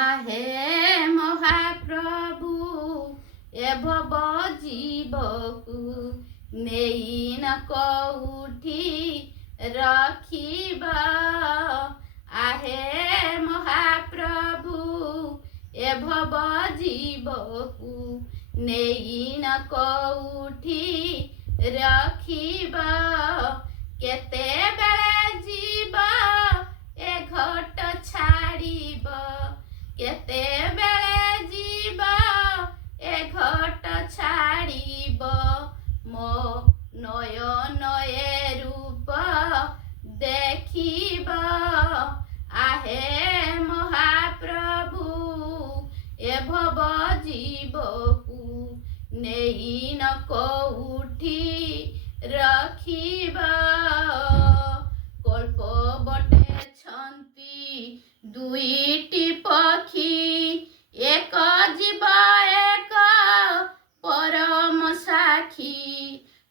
आहे महाप्रभु ए भव जीवकु नेई न कौठी रखिब आहे महाप्रभु ए भव जीवकु नेई न कौठी रखिब केते बेले जीव ए घट छाड़िब केते बेले जीव ए घट छाड़िब मो नयन ए रूप देखिब आहे महाप्रभु ए भव जीवकु नेई न कौठी रखिब कल्प बटे छंती दुईटी पक्षी एक जीव एक परम साखी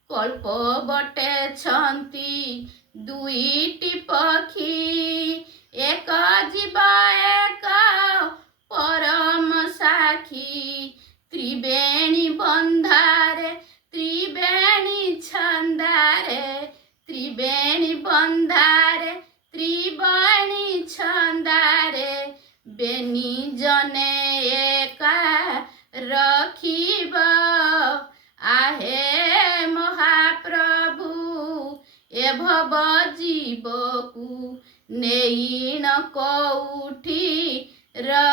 कल्प बटे छंती दुईटी पक्षी एक जीव एक परम साखी त्रिवेणी बंधारे त्रिवेणी छंदारे त्रिवेणी बंधारे त्रिवेणी छंदारे बेनी जने एका रखिब आहे महाप्रभु ए भव जीवकु नेई न कौठी